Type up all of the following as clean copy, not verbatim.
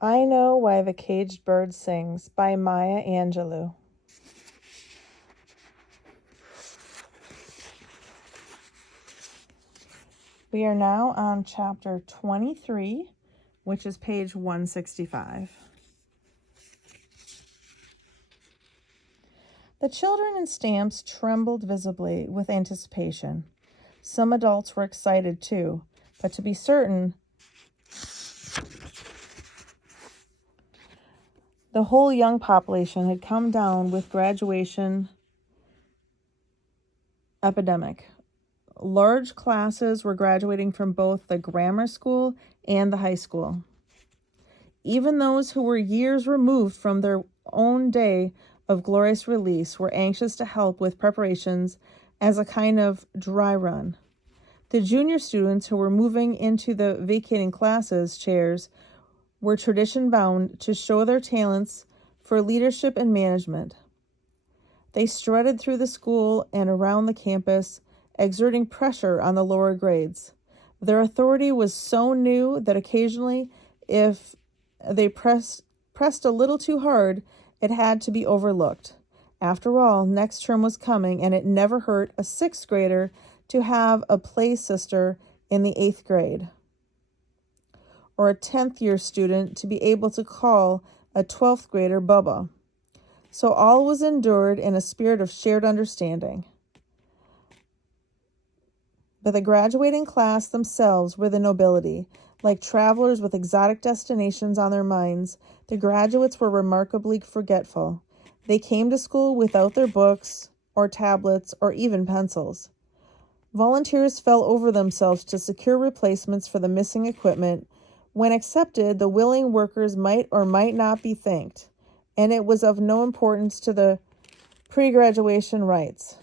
I Know Why the Caged Bird Sings by Maya Angelou. We are now on chapter 23, which is page 165. The children in Stamps trembled visibly with anticipation. Some adults were excited too, but to be certain, the whole young population had come down with graduation epidemic. Large classes were graduating from both the grammar school and the high school. Even those who were years removed from their own day of glorious release were anxious to help with preparations as a kind of dry run. The junior students who were moving into the vacating classes chairs were tradition-bound to show their talents for leadership and management. They strutted through the school and around the campus, exerting pressure on the lower grades. Their authority was so new that occasionally, if they pressed a little too hard, it had to be overlooked. After all, next term was coming, and it never hurt a 6th grader to have a play sister in the 8th grade, or a 10th year student to be able to call a 12th grader Bubba. So all was endured in a spirit of shared understanding. But the graduating class themselves were the nobility. Like travelers with exotic destinations on their minds, the graduates were remarkably forgetful. They came to school without their books, or tablets, or even pencils. Volunteers fell over themselves to secure replacements for the missing equipment. When accepted, the willing workers might or might not be thanked, and it was of no importance to the pre-graduation rites.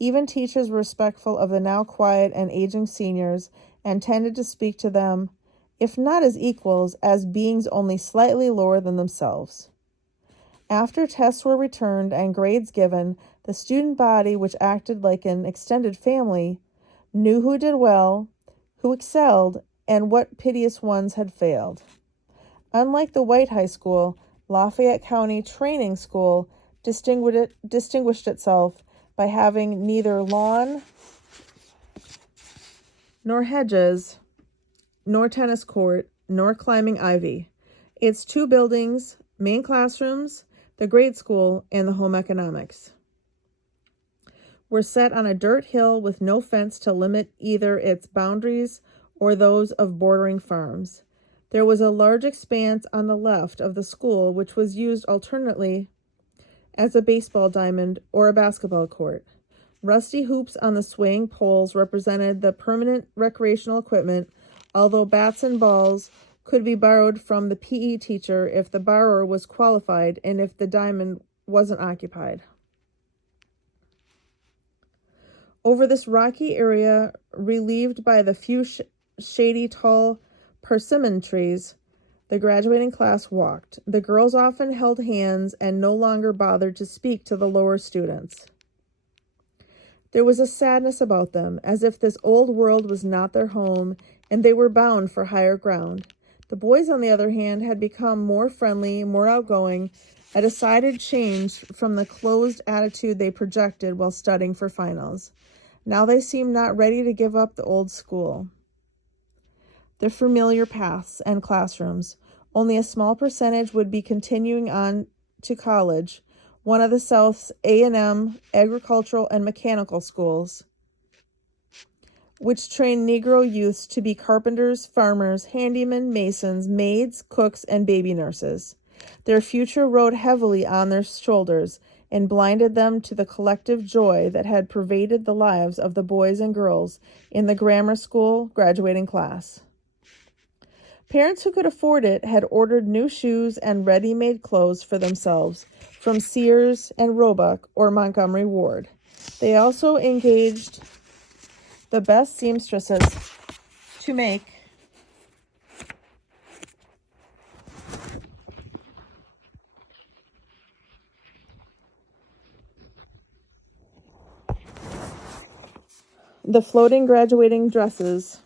Even teachers were respectful of the now quiet and aging seniors and tended to speak to them, if not as equals, as beings only slightly lower than themselves. After tests were returned and grades given, the student body, which acted like an extended family, knew who did well, who excelled, and what piteous ones had failed. Unlike the white high school, Lafayette County Training School distinguished itself by having neither lawn nor hedges, nor tennis court, nor climbing ivy. Its 2 buildings, main classrooms, the grade school, and the home economics, were set on a dirt hill with no fence to limit either its boundaries or those of bordering farms. There was a large expanse on the left of the school which was used alternately as a baseball diamond or a basketball court. Rusty hoops on the swaying poles represented the permanent recreational equipment, although bats and balls could be borrowed from the PE teacher if the borrower was qualified and if the diamond wasn't occupied. Over this rocky area, relieved by the few shady tall persimmon trees, the graduating class walked. The girls often held hands and no longer bothered to speak to the lower students. There was a sadness about them, as if this old world was not their home and they were bound for higher ground. The boys, on the other hand, had become more friendly, more outgoing, a decided change from the closed attitude they projected while studying for finals. Now they seemed not ready to give up the old school, the familiar paths and classrooms. Only a small percentage would be continuing on to college, one of the South's A&M agricultural and mechanical schools, which trained Negro youths to be carpenters, farmers, handymen, masons, maids, cooks, and baby nurses. Their future rode heavily on their shoulders and blinded them to the collective joy that had pervaded the lives of the boys and girls in the grammar school graduating class. Parents who could afford it had ordered new shoes and ready-made clothes for themselves from Sears and Roebuck or Montgomery Ward. They also engaged the best seamstresses to make the floating graduating dresses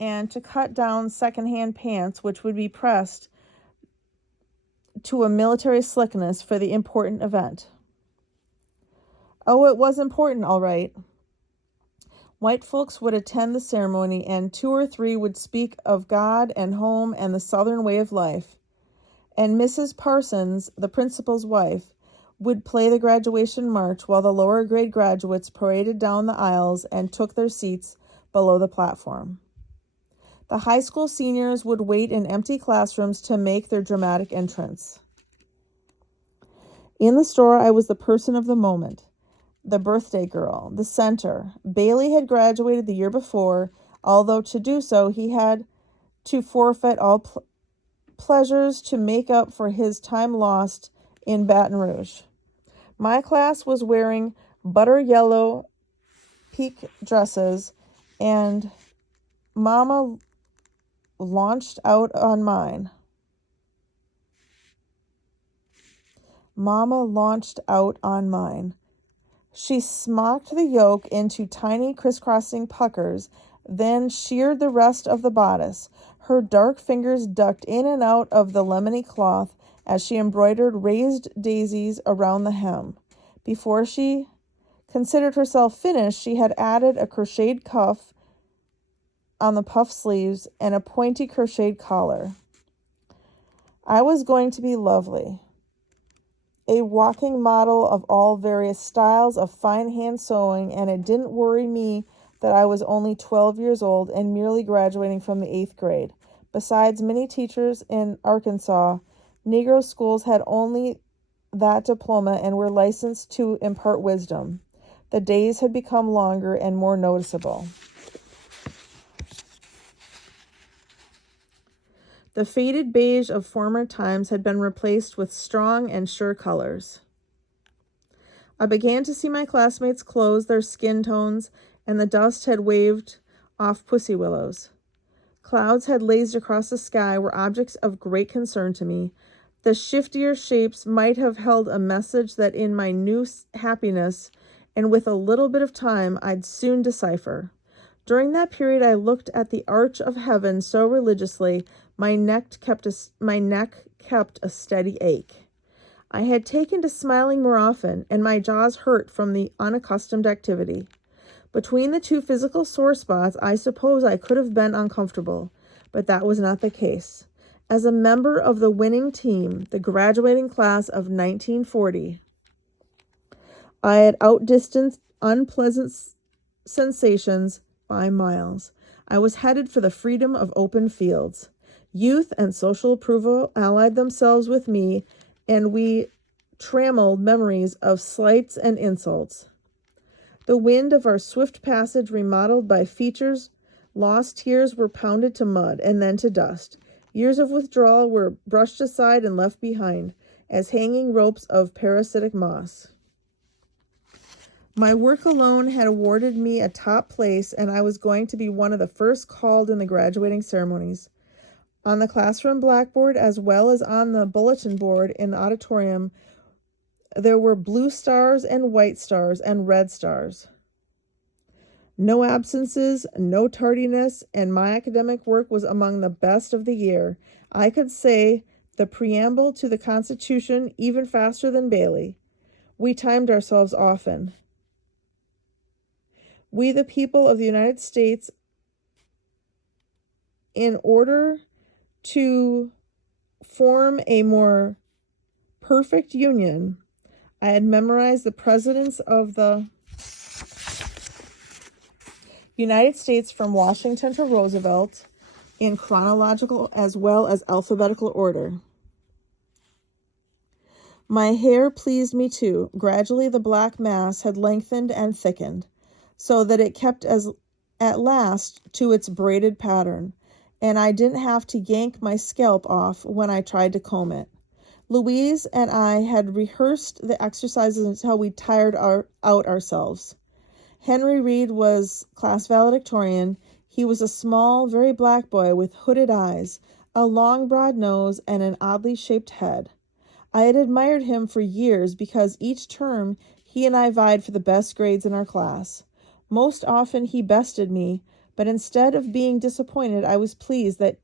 and to cut down secondhand pants which would be pressed to a military slickness for the important event. Oh, it was important, all right. White folks would attend the ceremony, and 2 or 3 would speak of God and home and the Southern way of life. And Mrs. Parsons, the principal's wife, would play the graduation march while the lower grade graduates paraded down the aisles and took their seats below the platform. The high school seniors would wait in empty classrooms to make their dramatic entrance. In the store, I was the person of the moment, the birthday girl, the center. Bailey had graduated the year before, although to do so he had to forfeit all pleasures to make up for his time lost in Baton Rouge. My class was wearing butter yellow pique dresses, and Mama launched out on mine. She smocked the yoke into tiny crisscrossing puckers, then sheared the rest of the bodice. Her dark fingers ducked in and out of the lemony cloth as she embroidered raised daisies around the hem. Before she considered herself finished, she had added a crocheted cuff on the puff sleeves and a pointy crocheted collar. I was going to be lovely, a walking model of all various styles of fine hand sewing, and it didn't worry me that I was only 12 years old and merely graduating from the 8th grade. Besides, many teachers in Arkansas, Negro schools had only that diploma and were licensed to impart wisdom. The days had become longer and more noticeable. The faded beige of former times had been replaced with strong and sure colors. I began to see my classmates close their skin tones, and the dust had waved off pussy willows. Clouds had lazed across the sky were objects of great concern to me. The shiftier shapes might have held a message that in my new happiness, and with a little bit of time, I'd soon decipher. During that period, I looked at the arch of heaven so religiously, my neck kept a steady ache. I had taken to smiling more often, and my jaws hurt from the unaccustomed activity. Between the 2 physical sore spots, I suppose I could have been uncomfortable, but that was not the case. As a member of the winning team, the graduating class of 1940, I had outdistanced unpleasant sensations by miles. I was headed for the freedom of open fields. Youth and social approval allied themselves with me, and we trammeled memories of slights and insults. The wind of our swift passage remodeled by features, lost tears were pounded to mud and then to dust. Years of withdrawal were brushed aside and left behind as hanging ropes of parasitic moss. My work alone had awarded me a top place, and I was going to be one of the first called in the graduating ceremonies. On the classroom blackboard, as well as on the bulletin board in the auditorium, there were blue stars and white stars and red stars. No absences, no tardiness, and my academic work was among the best of the year. I could say the preamble to the Constitution even faster than Bailey. We timed ourselves often. We, the people of the United States, in order to form a more perfect union, I had memorized the presidents of the United States from Washington to Roosevelt in chronological as well as alphabetical order. My hair pleased me too. Gradually the black mass had lengthened and thickened, so that it kept at last to its braided pattern, and I didn't have to yank my scalp off when I tried to comb it. Louise and I had rehearsed the exercises until we tired out ourselves. Henry Reed was class valedictorian. He was a small, very black boy with hooded eyes, a long, broad nose, and an oddly shaped head. I had admired him for years because each term he and I vied for the best grades in our class. Most often he bested me, but instead of being disappointed, I was pleased that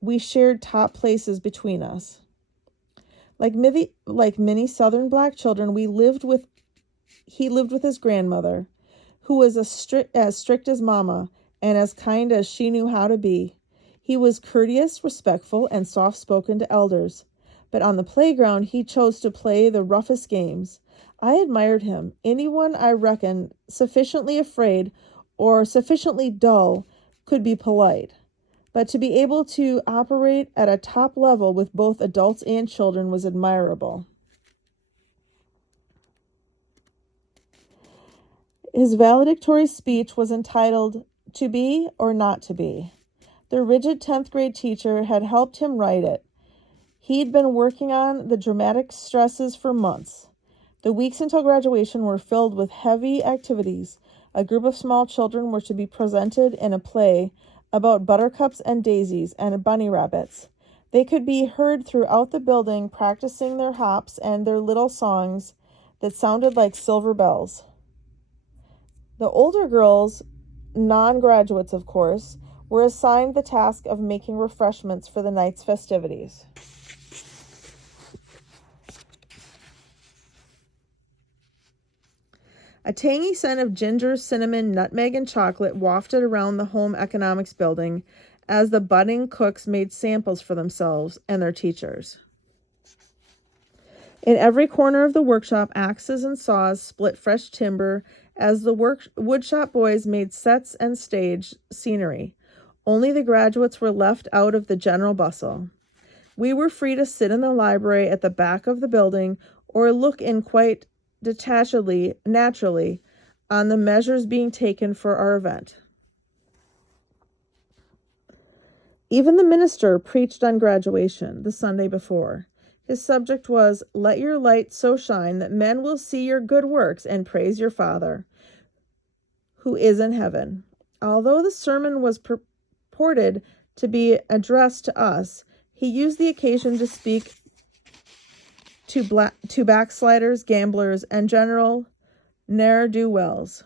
we shared top places between us. Like many Southern black children, he lived with his grandmother, who was as strict as Mama and as kind as she knew how to be. He was courteous, respectful, and soft-spoken to elders. But on the playground, he chose to play the roughest games. I admired him. Anyone, I reckon, sufficiently afraid or sufficiently dull could be polite. But to be able to operate at a top level with both adults and children was admirable. His valedictory speech was entitled, "To Be or Not to Be." The rigid 10th grade teacher had helped him write it. He'd been working on the dramatic stresses for months. The weeks until graduation were filled with heavy activities. A group of small children were to be presented in a play about buttercups and daisies and bunny rabbits. They could be heard throughout the building practicing their hops and their little songs that sounded like silver bells. The older girls, non-graduates of course, were assigned the task of making refreshments for the night's festivities. A tangy scent of ginger, cinnamon, nutmeg, and chocolate wafted around the home economics building as the budding cooks made samples for themselves and their teachers. In every corner of the workshop, axes and saws split fresh timber as the woodshop boys made sets and stage scenery. Only the graduates were left out of the general bustle. We were free to sit in the library at the back of the building or look in quite naturally, on the measures being taken for our event. Even the minister preached on graduation the Sunday before. His subject was, "Let your light so shine that men will see your good works and praise your Father, who is in heaven." Although the sermon was purported to be addressed to us, he used the occasion to speak to backsliders, gamblers, and general ne'er-do-wells.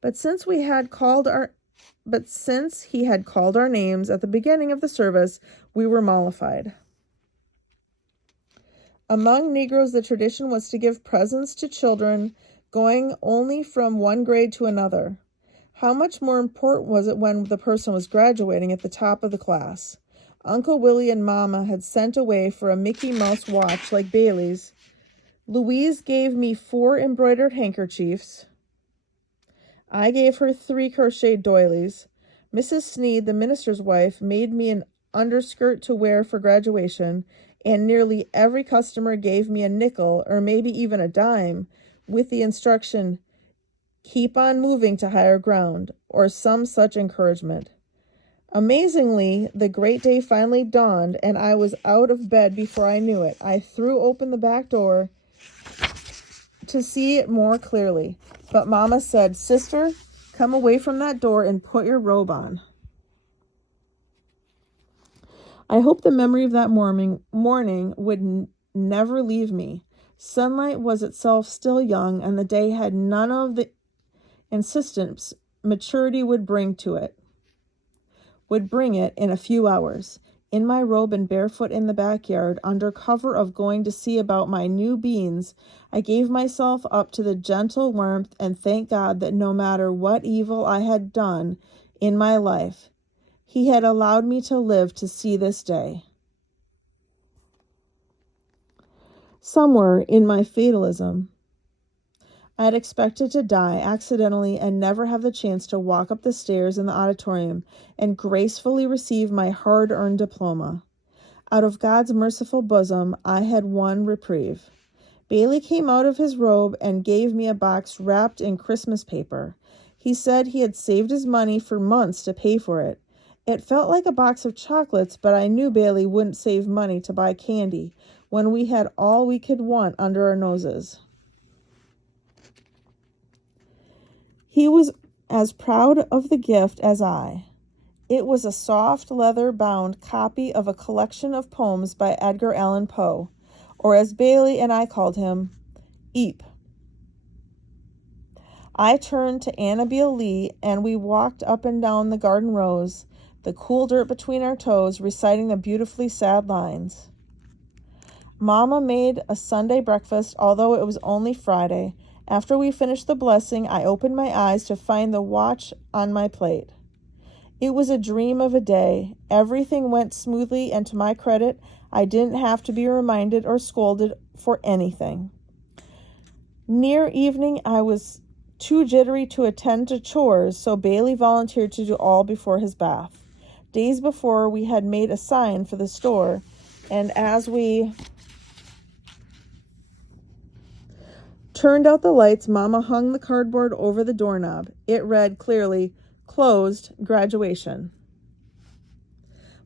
But since he had called our names at the beginning of the service, we were mollified. Among Negroes, the tradition was to give presents to children going only from one grade to another. How much more important was it when the person was graduating at the top of the class? Uncle Willie and Mama had sent away for a Mickey Mouse watch like Bailey's. Louise gave me 4 embroidered handkerchiefs. I gave her 3 crocheted doilies. Mrs. Sneed, the minister's wife, made me an underskirt to wear for graduation, and nearly every customer gave me a nickel or maybe even a dime with the instruction, "Keep on moving to higher ground," or some such encouragement. Amazingly, the great day finally dawned, and I was out of bed before I knew it. I threw open the back door to see it more clearly, but Mama said, "Sister, come away from that door and put your robe on." I hope the memory of that morning would never leave me. Sunlight was itself still young, and the day had none of the insistence maturity would bring it in a few hours. In my robe and barefoot in the backyard, under cover of going to see about my new beans, I gave myself up to the gentle warmth and thanked God that no matter what evil I had done in my life, He had allowed me to live to see this day. Somewhere in my fatalism, I had expected to die accidentally and never have the chance to walk up the stairs in the auditorium and gracefully receive my hard-earned diploma. Out of God's merciful bosom, I had won reprieve. Bailey came out of his robe and gave me a box wrapped in Christmas paper. He said he had saved his money for months to pay for it. It felt like a box of chocolates, but I knew Bailey wouldn't save money to buy candy when we had all we could want under our noses. He was as proud of the gift as I. It was a soft leather-bound copy of a collection of poems by Edgar Allan Poe, or as Bailey and I called him, Eep. I turned to Annabelle Lee, and we walked up and down the garden rows, the cool dirt between our toes, reciting the beautifully sad lines. Mama made a Sunday breakfast, although it was only Friday. After we finished the blessing, I opened my eyes to find the watch on my plate. It was a dream of a day. Everything went smoothly, and to my credit, I didn't have to be reminded or scolded for anything. Near evening, I was too jittery to attend to chores, so Bailey volunteered to do all before his bath. Days before, we had made a sign for the store, and as we turned out the lights, Mama hung the cardboard over the doorknob. It read clearly, "Closed, graduation."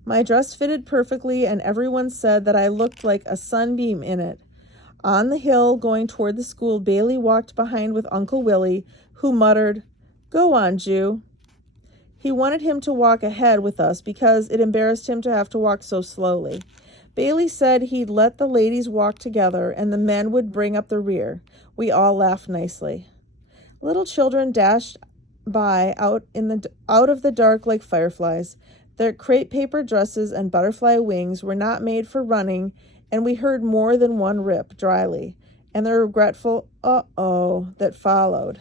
My dress fitted perfectly, and everyone said that I looked like a sunbeam in it. On the hill going toward the school, Bailey walked behind with Uncle Willie, who muttered, "Go on, Jew." He wanted him to walk ahead with us because it embarrassed him to have to walk so slowly. Bailey said he'd let the ladies walk together and the men would bring up the rear. We all laughed nicely. Little children dashed by out of the dark like fireflies. Their crepe paper dresses and butterfly wings were not made for running, and we heard more than one rip dryly, and the regretful "uh-oh" that followed.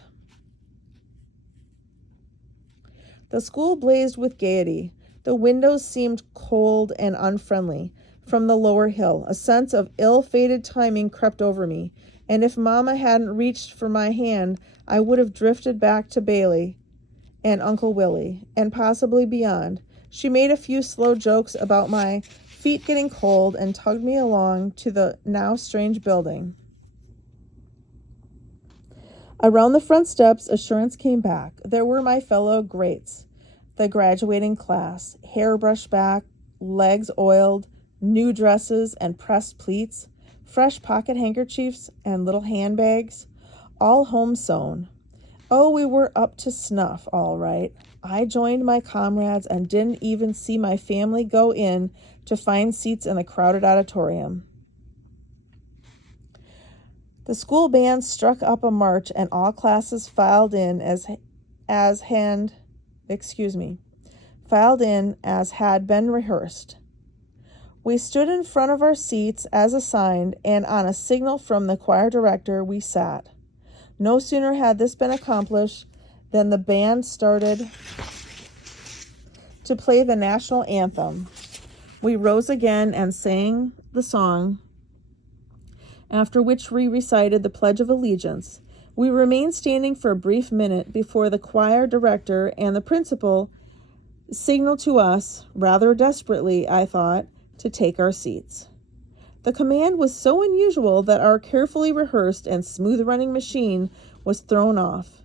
The school blazed with gaiety. The windows seemed cold and unfriendly. From the lower hill, a sense of ill-fated timing crept over me, and if Mama hadn't reached for my hand, I would have drifted back to Bailey and Uncle Willie, and possibly beyond. She made a few slow jokes about my feet getting cold and tugged me along to the now strange building. Around the front steps, assurance came back. There were my fellow greats, the graduating class, hair brushed back, legs oiled, new dresses and pressed pleats, fresh pocket handkerchiefs and little handbags, all home sewn. Oh, we were up to snuff, all right. I joined my comrades and didn't even see my family go in to find seats in the crowded auditorium. The school band struck up a march and all classes filed in as had been rehearsed. We stood in front of our seats as assigned, and on a signal from the choir director, we sat. No sooner had this been accomplished than the band started to play the national anthem. We rose again and sang the song, after which we recited the Pledge of Allegiance. We remained standing for a brief minute before the choir director and the principal signaled to us, rather desperately, I thought, to take our seats. The command was so unusual that our carefully rehearsed and smooth-running machine was thrown off.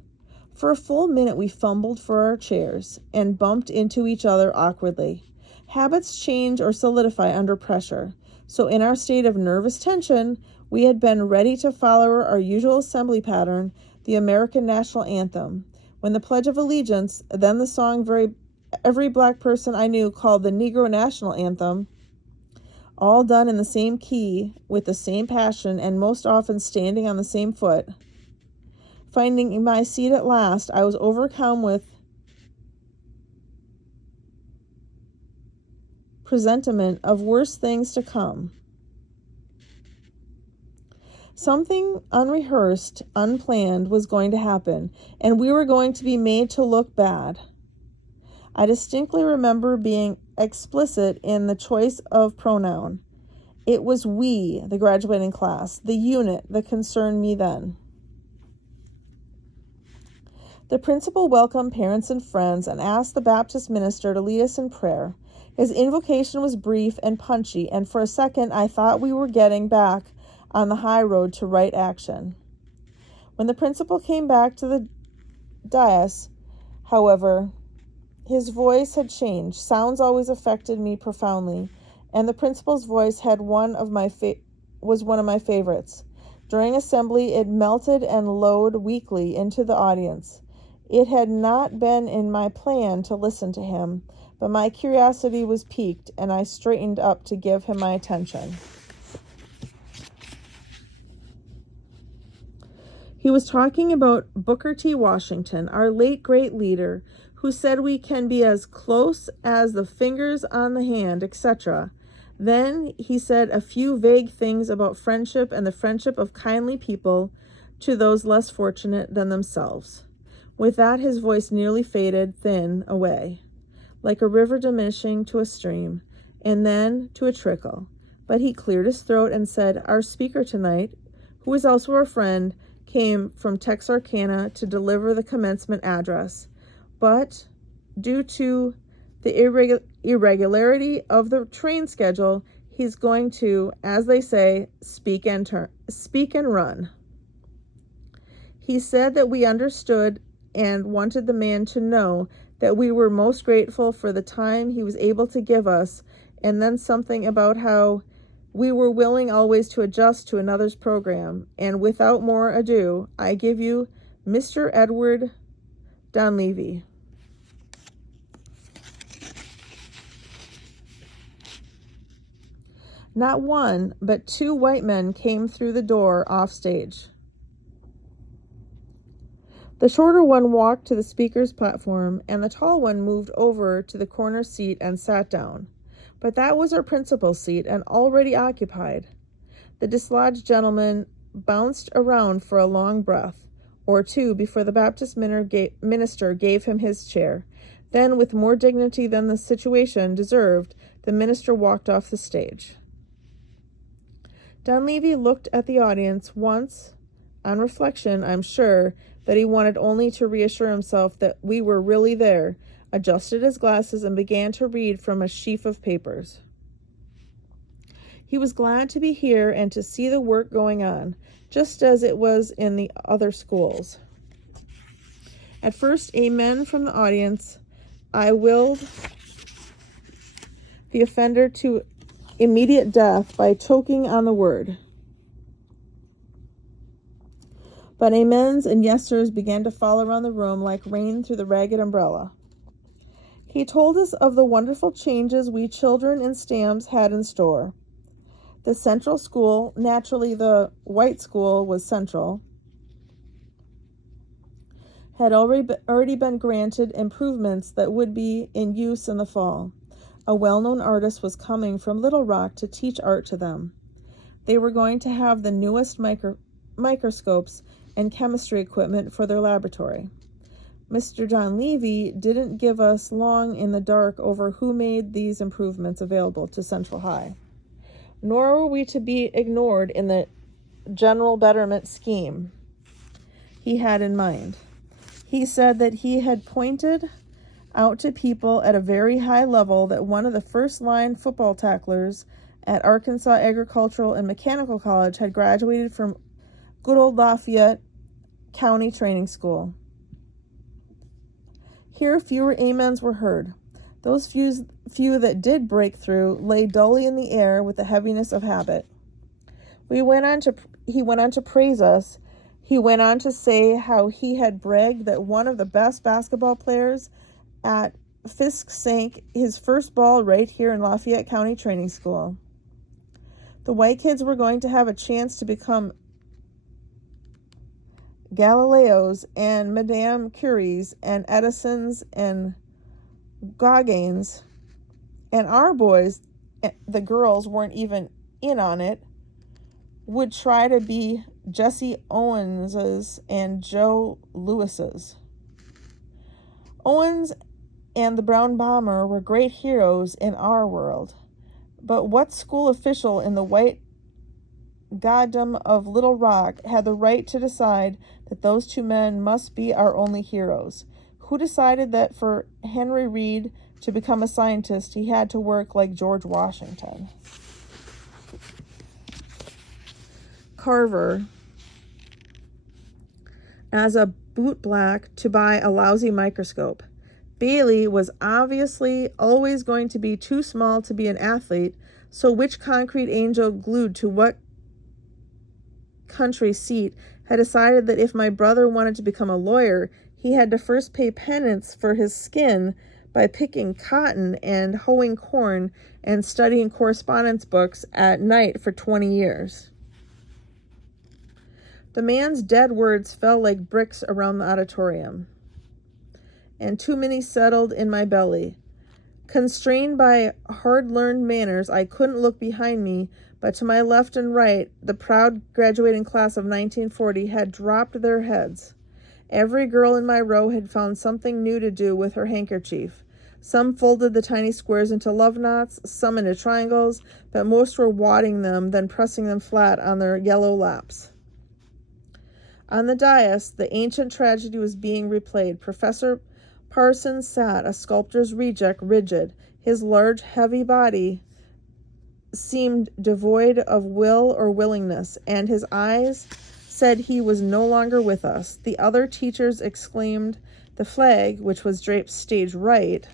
For a full minute we fumbled for our chairs and bumped into each other awkwardly. Habits change or solidify under pressure, so in our state of nervous tension, we had been ready to follow our usual assembly pattern, the American national anthem. When the Pledge of Allegiance, then the song every black person I knew called the Negro National Anthem, all done in the same key, with the same passion, and most often standing on the same foot. Finding my seat at last, I was overcome with presentiment of worse things to come. Something unrehearsed, unplanned was going to happen, and we were going to be made to look bad. I distinctly remember being explicit in the choice of pronoun. It was we, the graduating class, the unit that concerned me then. The principal welcomed parents and friends and asked the Baptist minister to lead us in prayer. His invocation was brief and punchy, and for a second I thought we were getting back on the high road to right action. When the principal came back to the dais, however, his voice had changed. Sounds always affected me profoundly, and the principal's voice was one of my favorites. During assembly, it melted and lowed weakly into the audience. It had not been in my plan to listen to him, but my curiosity was piqued, and I straightened up to give him my attention. He was talking about Booker T. Washington, our late great leader, who said we can be as close as the fingers on the hand, etc. Then he said a few vague things about friendship and the friendship of kindly people to those less fortunate than themselves. With that, his voice nearly faded thin away, like a river diminishing to a stream, and then to a trickle. But he cleared his throat and said, "Our speaker tonight, who is also our friend, came from Texarkana to deliver the commencement address. But due to the irregularity of the train schedule, he's going to, as they say, speak and run." He said that we understood and wanted the man to know that we were most grateful for the time he was able to give us, and then something about how we were willing always to adjust to another's program. And without more ado, I give you Mr. Edward Donlevy. Not one, but two white men came through the door off stage. The shorter one walked to the speaker's platform, and the tall one moved over to the corner seat and sat down. But that was our principal's seat, and already occupied. The dislodged gentleman bounced around for a long breath or two before the Baptist minister gave him his chair. Then, with more dignity than the situation deserved, the minister walked off the stage. Donlevy looked at the audience once. On reflection, I'm sure that he wanted only to reassure himself that we were really there, adjusted his glasses, and began to read from a sheaf of papers. He was glad to be here and to see the work going on, just as it was in the other schools. At first, amen from the audience. I willed the offender to immediate death by choking on the word. But amens and yes sirs began to fall around the room like rain through the ragged umbrella. He told us of the wonderful changes we children in Stamps had in store. The central school, naturally the white school was central, had already been granted improvements that would be in use in the fall. A well-known artist was coming from Little Rock to teach art to them. They were going to have the newest microscopes and chemistry equipment for their laboratory. Mr. Donlevy didn't give us long in the dark over who made these improvements available to Central High. Nor were we to be ignored in the general betterment scheme he had in mind. He said that he had pointed out to people at a very high level that one of the first-line football tacklers at Arkansas Agricultural and Mechanical College had graduated from good old Lafayette County Training School. Here fewer amens were heard. Those few that did break through lay dully in the air with the heaviness of habit. He went on to praise us. He went on to say how he had bragged that one of the best basketball players at Fisk sank his first ball right here in Lafayette County Training School. The white kids were going to have a chance to become Galileos and Madame Curies and Edisons and Gauguins, and our boys, the girls weren't even in on it, would try to be Jesse Owenses and Joe Lewises. Owens and the Brown Bomber were great heroes in our world, but what school official in the white goddom of Little Rock had the right to decide that those two men must be our only heroes? Who decided that for Henry Reed to become a scientist, he had to work like George Washington? Carver, as a bootblack to buy a lousy microscope. Bailey was obviously always going to be too small to be an athlete, so which concrete angel glued to what country seat had decided that if my brother wanted to become a lawyer, he had to first pay penance for his skin by picking cotton and hoeing corn and studying correspondence books at night for 20 years. The man's dead words fell like bricks around the auditorium, and too many settled in my belly. Constrained by hard-learned manners, I couldn't look behind me, but to my left and right, the proud graduating class of 1940 had dropped their heads. Every girl in my row had found something new to do with her handkerchief. Some folded the tiny squares into love knots, some into triangles, but most were wadding them, then pressing them flat on their yellow laps. On the dais, the ancient tragedy was being replayed. Professor Parsons sat, a sculptor's reject, rigid. His large, heavy body seemed devoid of will or willingness, and his eyes said he was no longer with us. The other teachers exclaimed. The flag, which was draped stage right,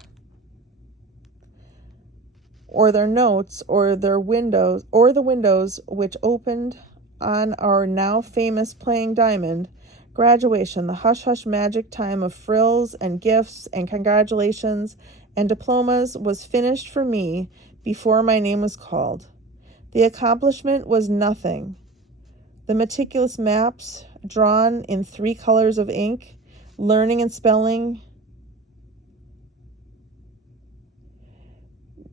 or their notes, or the windows which opened on our now famous playing diamond, graduation, the hush-hush magic time of frills and gifts and congratulations and diplomas, was finished for me before my name was called. The accomplishment was nothing. The meticulous maps drawn in 3 colors of ink, learning and spelling,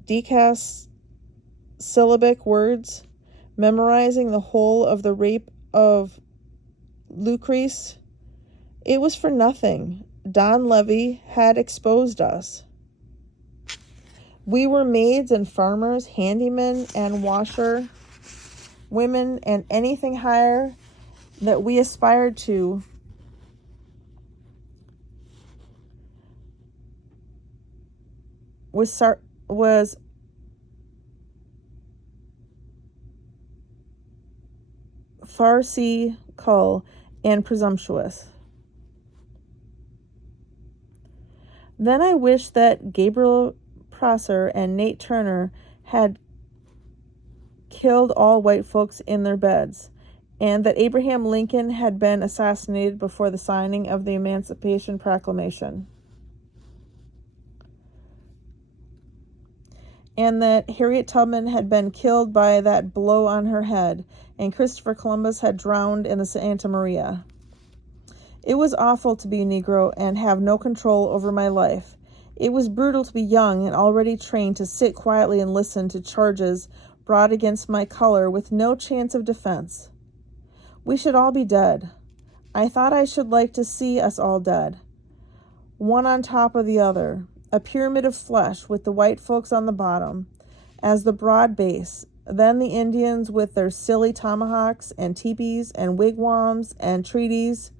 decasyllabic words, memorizing the whole of the Rape of Lucrece, it was for nothing. Don Levy had exposed us. We were maids and farmers, handymen and washer women, and anything higher that we aspired to was farcical and presumptuous. Then I wished that Gabriel Prosser and Nate Turner had killed all white folks in their beds, and that Abraham Lincoln had been assassinated before the signing of the Emancipation Proclamation, and that Harriet Tubman had been killed by that blow on her head, and Christopher Columbus had drowned in the Santa Maria. It was awful to be a Negro and have no control over my life. It was brutal to be young and already trained to sit quietly and listen to charges brought against my color with no chance of defense. We should all be dead. I thought I should like to see us all dead, one on top of the other, a pyramid of flesh with the white folks on the bottom as the broad base, then the Indians with their silly tomahawks and teepees and wigwams and treaties,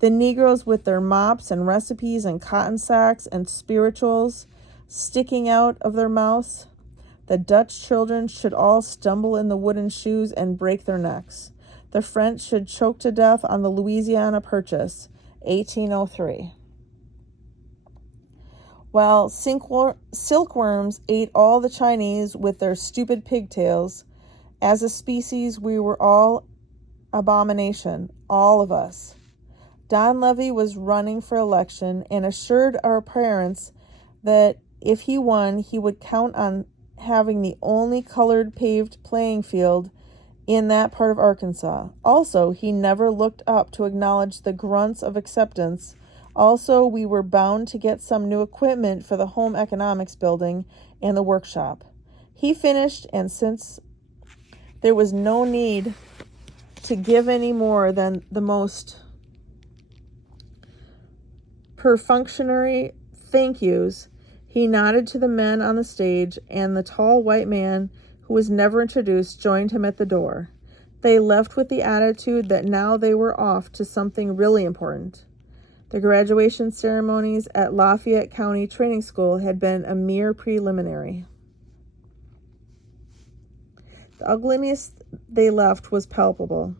the Negroes with their mops and recipes and cotton sacks and spirituals sticking out of their mouths. The Dutch children should all stumble in the wooden shoes and break their necks. The French should choke to death on the Louisiana Purchase, 1803. While silkworms ate all the Chinese with their stupid pigtails, as a species we were all abomination, all of us. Don Levy was running for election and assured our parents that if he won, he would count on having the only colored paved playing field in that part of Arkansas. Also, he never looked up to acknowledge the grunts of acceptance. Also, we were bound to get some new equipment for the home economics building and the workshop. He finished, and since there was no need to give any more than the most perfunctory thank yous, he nodded to the men on the stage, and the tall white man, who was never introduced, joined him at the door. They left with the attitude that now they were off to something really important. The graduation ceremonies at Lafayette County Training School had been a mere preliminary. The ugliness they left was palpable.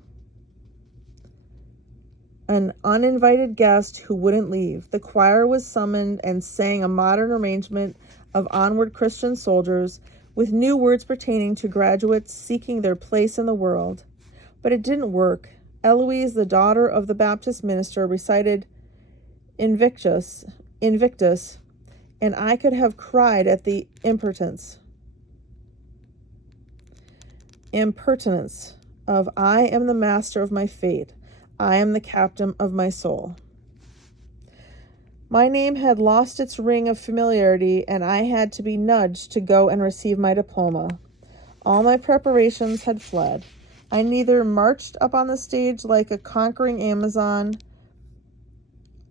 An uninvited guest who wouldn't leave. The choir was summoned and sang a modern arrangement of Onward Christian Soldiers with new words pertaining to graduates seeking their place in the world. But it didn't work. Eloise, the daughter of the Baptist minister, recited Invictus, and I could have cried at the impertinence of I am the master of my fate. I am the captain of my soul. My name had lost its ring of familiarity, and I had to be nudged to go and receive my diploma. All my preparations had fled. I neither marched up on the stage like a conquering Amazon,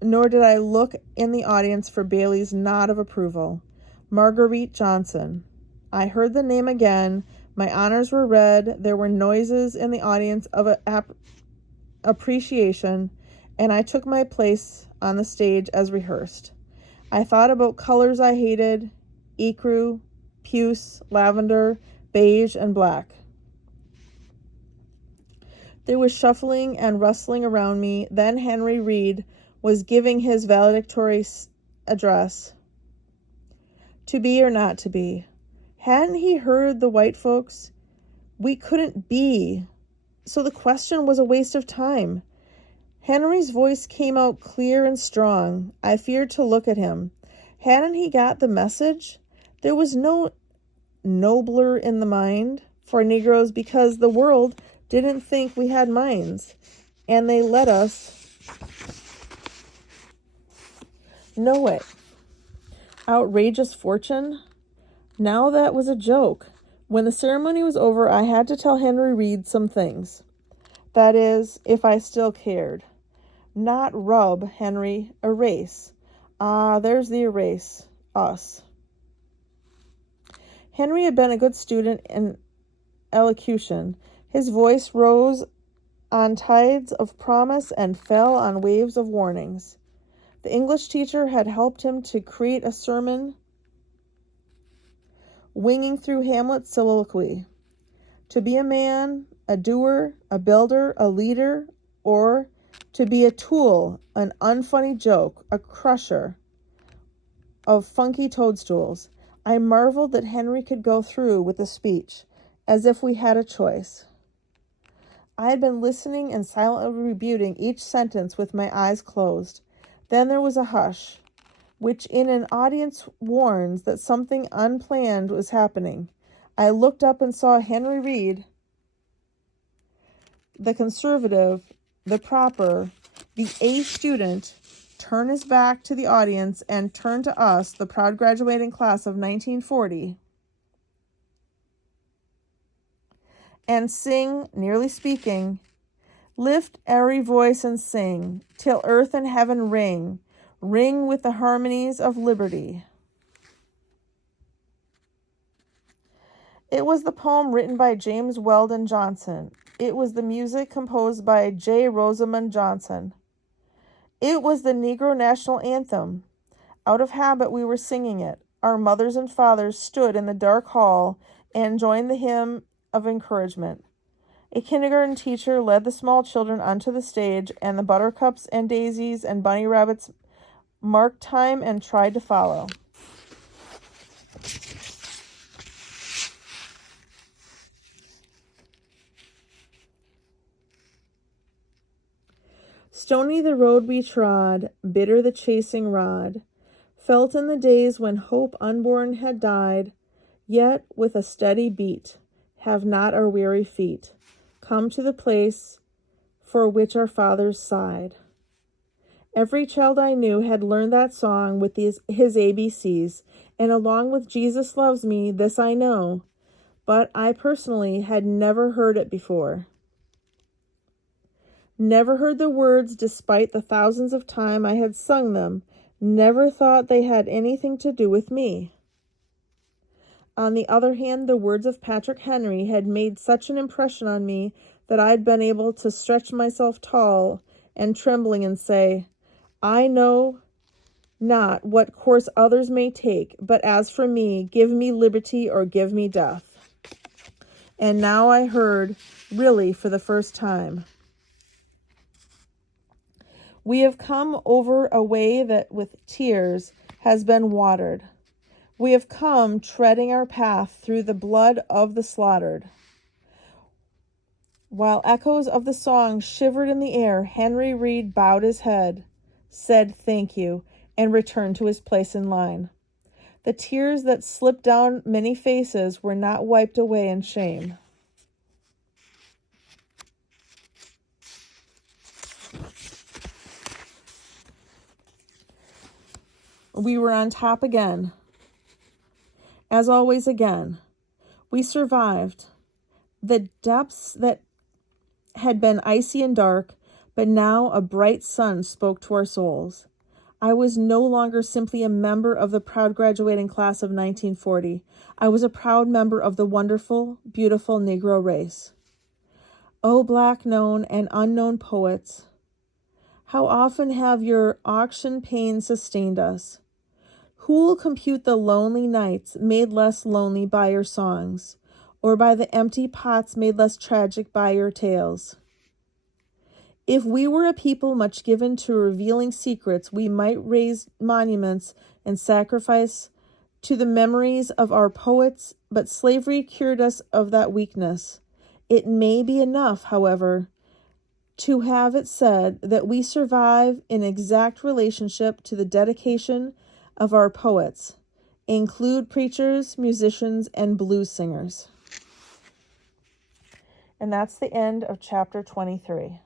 nor did I look in the audience for Bailey's nod of approval. Marguerite Johnson. I heard the name again. My honors were read. There were noises in the audience of appreciation, and I took my place on the stage as rehearsed. I thought about colors I hated: ecru, puce, lavender, beige, and black. There was shuffling and rustling around me. Then Henry Reed was giving his valedictory address. To be or not to be. Hadn't he heard the white folks? We couldn't be, so the question was a waste of time. Henry's voice came out clear and strong. I feared to look at him. Hadn't he got the message? There was no nobler in the mind for Negroes because the world didn't think we had minds, and they let us know it. Outrageous fortune? Now that was a joke. When the ceremony was over, I had to tell Henry Reed some things. That is, if I still cared. Not rub, Henry, erase. Ah, there's the erase. Us. Henry had been a good student in elocution. His voice rose on tides of promise and fell on waves of warnings. The English teacher had helped him to create a sermon winging through Hamlet's soliloquy. To be a man, a doer, a builder, a leader, or to be a tool, an unfunny joke, a crusher of funky toadstools. I marveled that Henry could go through with the speech as if we had a choice. I had been listening and silently rebuting each sentence with my eyes closed. Then there was a hush, which in an audience warns that something unplanned was happening. I looked up and saw Henry Reed, the conservative, the proper, the A student, turn his back to the audience and turn to us, the proud graduating class of 1940, and sing, nearly speaking, lift airy voice and sing, till earth and heaven ring, ring with the harmonies of liberty. It was the poem written by James Weldon Johnson. It was the music composed by J. Rosamond Johnson. It was the Negro National Anthem. Out of habit, we were singing it. Our mothers and fathers stood in the dark hall and joined the hymn of encouragement. A kindergarten teacher led the small children onto the stage, and the buttercups and daisies and bunny rabbits marked time and tried to follow. Stony the road we trod, bitter the chasing rod, felt in the days when hope unborn had died, yet with a steady beat have not our weary feet come to the place for which our fathers sighed. Every child I knew had learned that song with his ABCs, and along with Jesus Loves Me, this I know, but I personally had never heard it before. Never heard the words despite the thousands of times I had sung them, never thought they had anything to do with me. On the other hand, the words of Patrick Henry had made such an impression on me that I'd been able to stretch myself tall and trembling and say, I know not what course others may take, but as for me, give me liberty or give me death. And now I heard, really for the first time, we have come over a way that with tears has been watered. We have come treading our path through the blood of the slaughtered. While echoes of the song shivered in the air, Henry Reed bowed his head, said thank you, and returned to his place in line. The tears that slipped down many faces were not wiped away in shame. We were on top again. As always again. We survived. The depths that had been icy and dark, but now a bright sun spoke to our souls. I was no longer simply a member of the proud graduating class of 1940. I was a proud member of the wonderful, beautiful Negro race. O Black known and unknown poets, how often have your auction pains sustained us? Who will compute the lonely nights made less lonely by your songs, or by the empty pots made less tragic by your tales? If we were a people much given to revealing secrets, we might raise monuments and sacrifice to the memories of our poets, but slavery cured us of that weakness. It may be enough, however, to have it said that we survive in exact relationship to the dedication of our poets, include preachers, musicians, and blues singers. And that's the end of chapter 23.